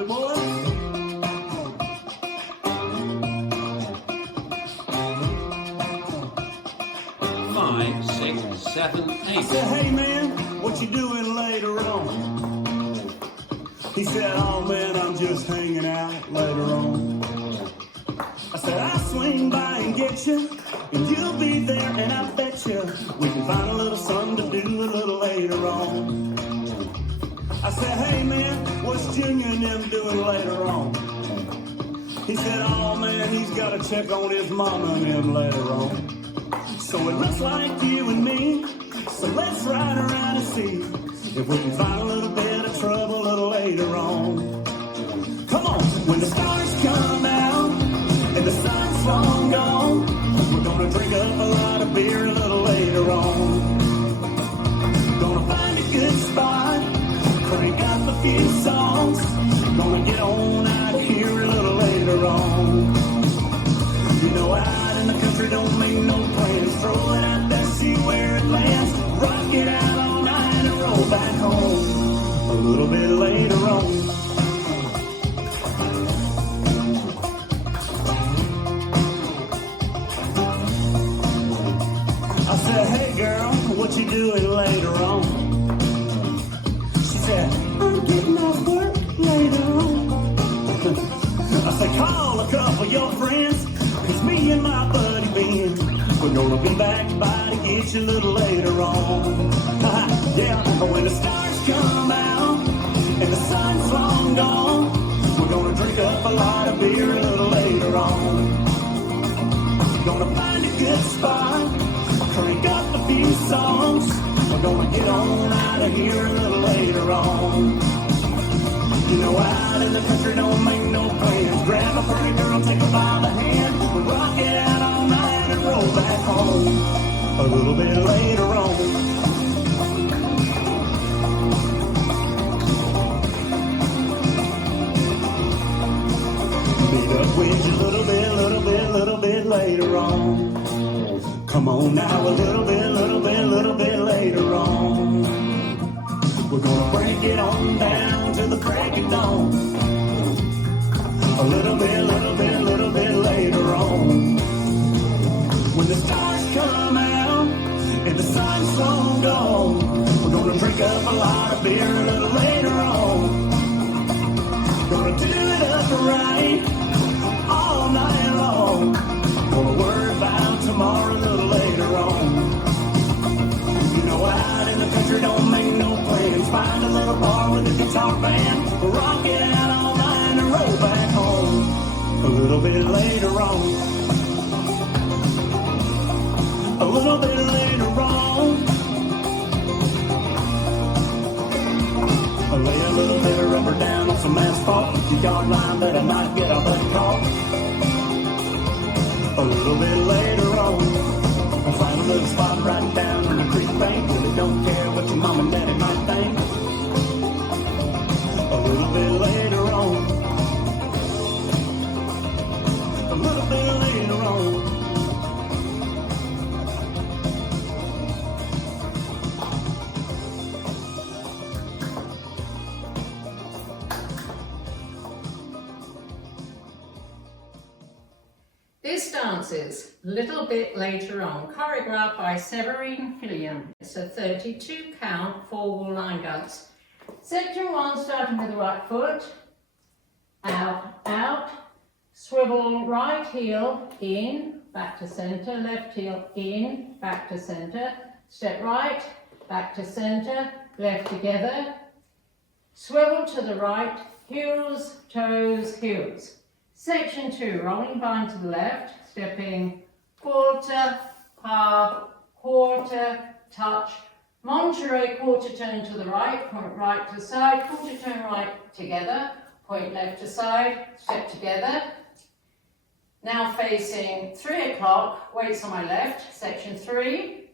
it, boy. 5, 6, 7, 8. I said, hey man, what you doing later on? He said, oh man, I'm just hanging out later on. I said, I'll swing by and get you, and you'll be there, and I bet you we can find a little something to do a little later on. I said, hey man, what's Junior and them doing later on? He said, oh man, he's got to check on his mama and them later on. So it looks like you and me, so let's ride around and see if we can find a little bit of trouble a little later on. Come on, when the stars come out and the sun's long gone, we're gonna drink up a lot of beer a little later on. Gonna find a good spot, crank up a few songs, gonna get on out of here a little later on. You know, out in the country don't make no plans, throw it out there, see where it lands, rock it out all night and roll back home a little bit later on. I said, hey girl, what you doing later on? She said, I'm getting off work later on. I said, call a couple of your friends, cause me and my buddy Ben, we're gonna be back by to get you a little later on. Yeah, when the stars come out and the sun's long gone, we're gonna drink up a lot of beer a little later on. Gonna find a good spot, crank up a few songs, we're gonna get on out of here a little later on. You know, out in the country don't make no plans, grab a pretty girl, take her by the hand, we'll rock it out all night and roll back home a little bit later on. Meet up with you a little bit later on. Come on now, a little bit later on. We're gonna break it on down to the crack of dawn. A little bit later on. When the stars come out and the sun's long gone, we're gonna drink up a lot of beer a little later on. Gonna do it up right all night long. Gonna worry about tomorrow a little later on. You know, out in the country don't make no plans, find a little bar with a guitar band, rock it out all night and roll back home a little bit later on. A little bit later on. I lay a little bit of rubber down on some asphalt, the yard line that I might get a buddy caught. A little bit later on, I'll find a little spot right down in the creek bank, really don't care what your mom and daddy might think. A little bit later on. A little bit later on. This dance is Little Bit Later On, choreographed by Severine Fillion. It's a 32 count, 4 wall line dance. Section 1, starting with the right foot, out, out, swivel right heel in, back to centre, left heel in, back to centre, step right, back to centre, left together, swivel to the right, heels, toes, heels. Section 2, rolling bind to the left, stepping quarter, half, quarter, touch, Monterey quarter turn to the right, point right to side, quarter turn right together, point left to side, step together. Now facing 3 o'clock, weights on my left, section 3,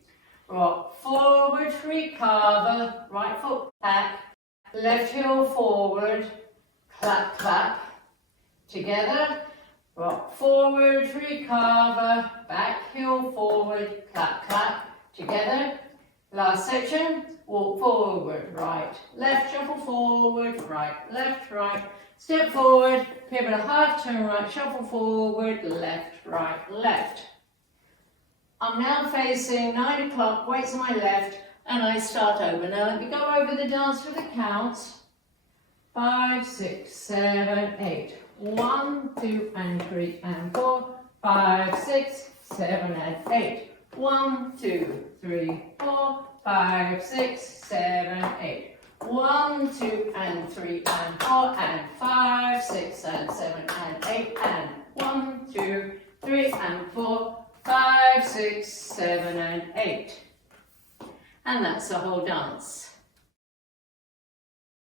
rock forward, recover, right foot back, left heel forward, clap, clap. Together, rock forward, recover, back heel forward, clap, clap. Together. Last section, walk forward, right, left, shuffle forward, right, left, right, step forward, pivot a half turn right, shuffle forward, left, right, left. I'm now facing 9 o'clock, weights on my left, and I start over. Now let me go over the dance with the counts. 5, 6, 7, 8. 1, 2, and 3, and 4. 5, 6, 7, and 8. 1, 2, 3, 4. 5, 6, 7, 8. 1, 2, and 3, and 4, and 5, 6, and 7, and 8, and 1, 2, 3, and 4, 5, 6, 7, and 8. And that's the whole dance.